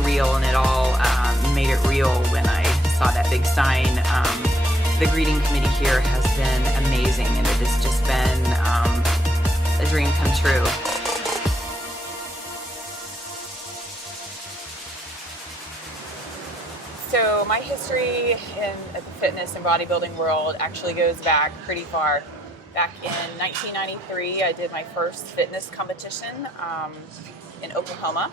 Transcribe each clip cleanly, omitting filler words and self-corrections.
surreal, and it all made it real when I saw that big sign. The greeting committee here has been amazing, and it has just been a dream come true. So my history in the fitness and bodybuilding world actually goes back pretty far. Back in 1993, I did my first fitness competition in Oklahoma.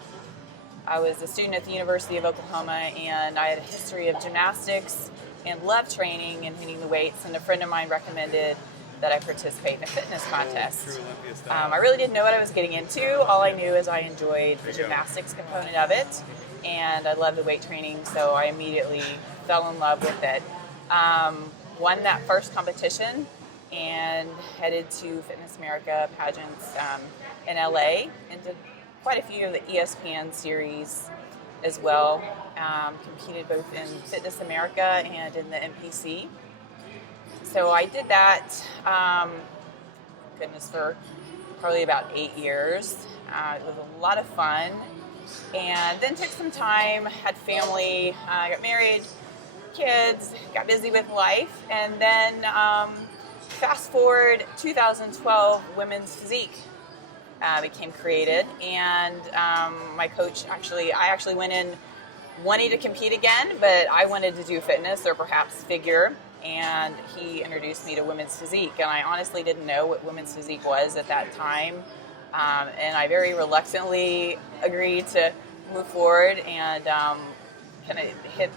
I was a student at the University of Oklahoma, and I had a history of gymnastics and loved training and hitting the weights, and a friend of mine recommended that I participate in a fitness contest. I really didn't know what I was getting into. All I knew is I enjoyed the gymnastics component of it, and I loved the weight training, so I immediately fell in love with it. Won that first competition and headed to Fitness America pageants in LA, and did quite a few of the ESPN series as well. Competed both in Fitness America and in the NPC. So I did that, for probably about 8 years. It was a lot of fun. And then took some time, had family, got married, kids, got busy with life, and then fast forward 2012, Women's Physique became created, and my coach I actually went in wanting to compete again, but I wanted to do fitness or perhaps figure, and he introduced me to Women's Physique, and I honestly didn't know what Women's Physique was at that time. And I very reluctantly agreed to move forward and kind of hit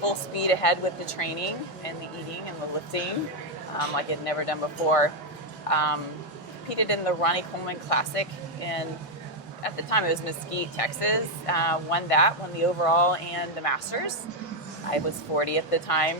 full speed ahead with the training and the eating and the lifting like I'd never done before. Competed in the Ronnie Coleman Classic at the time it was Mesquite, Texas. Won the overall and the Masters. I was 40 at the time.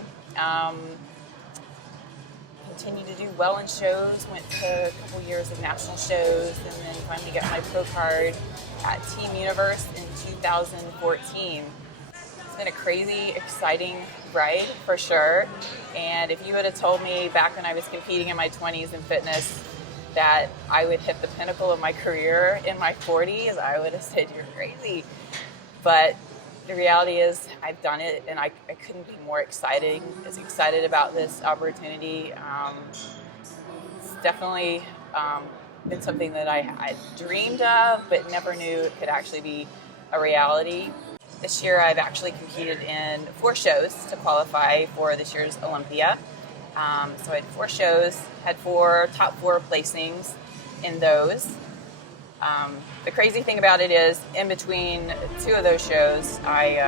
Continued to do well in shows, went to a couple years of national shows, and then finally got my pro card at Team Universe in 2014. It's been a crazy, exciting ride for sure, and if you would have told me back when I was competing in my 20s in fitness that I would hit the pinnacle of my career in my 40s, I would have said you're crazy. But the reality is I've done it, and I couldn't be more excited about this opportunity. It's definitely been something that I dreamed of, but never knew it could actually be a reality. This year I've actually competed in 4 shows to qualify for this year's Olympia. So I had 4 shows, had top 4 placings in those. The crazy thing about it is, in between 2 of those shows, I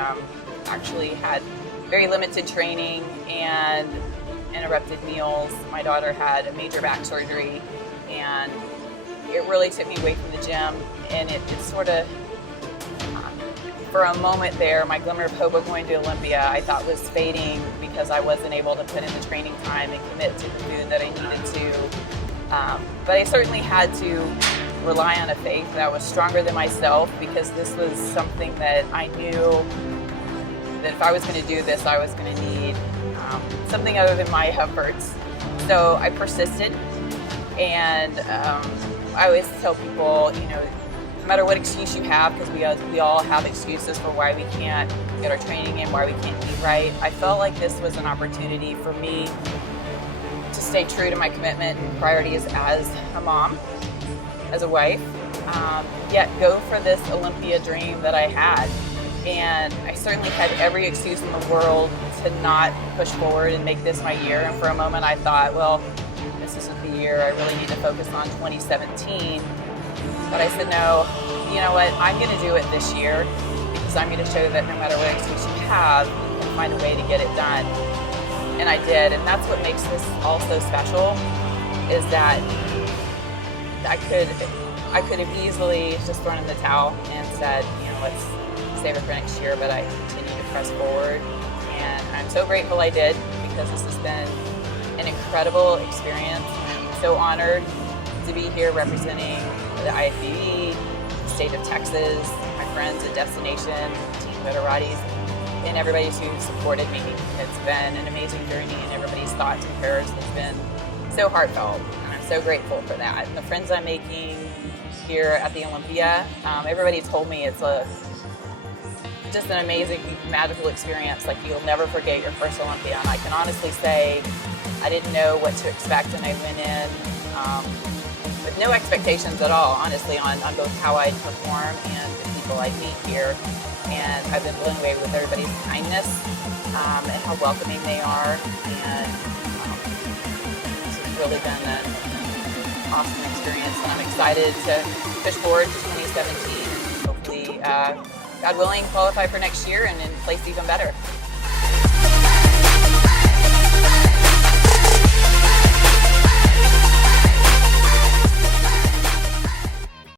actually had very limited training and interrupted meals. My daughter had a major back surgery, and it really took me away from the gym, and it sort of, for a moment there, my glimmer of hope of going to Olympia, I thought was fading because I wasn't able to put in the training time and commit to the food that I needed to. But I certainly had to rely on a faith that was stronger than myself, because this was something that I knew that if I was going to do this, I was going to need something other than my efforts. So I persisted, and I always tell people, no matter what excuse you have, because we all have excuses for why we can't get our training in, why we can't eat right. I felt like this was an opportunity for me to stay true to my commitment and priorities as a mom, as a wife, yet go for this Olympia dream that I had. And I certainly had every excuse in the world to not push forward and make this my year. And for a moment I thought, well, this isn't the year, I really need to focus on 2017. But I said, no, you know what, I'm gonna do it this year, because I'm gonna show that no matter what excuse you have, you can find a way to get it done. And I did, and that's what makes this all so special, is that I could have easily just thrown in the towel and said, let's save it for next year, but I continue to press forward. And I'm so grateful I did, because this has been an incredible experience. I'm so honored to be here representing the IFBB, the state of Texas, my friends at Destination, Team Vitaratis, and everybody who supported me. It's been an amazing journey, and everybody's thoughts and prayers has been so heartfelt, and I'm so grateful for that. And the friends I'm making here at the Olympia, everybody told me it's a just an amazing, magical experience. Like, you'll never forget your first Olympia. And I can honestly say I didn't know what to expect, and I went in with no expectations at all, honestly, on both how I'd perform and the people I'd meet here. And I've been blown away with everybody's kindness and how welcoming they are. And this has really been an awesome experience. And I'm excited to push forward to 2017 and hopefully, God willing, qualify for next year and then place even better.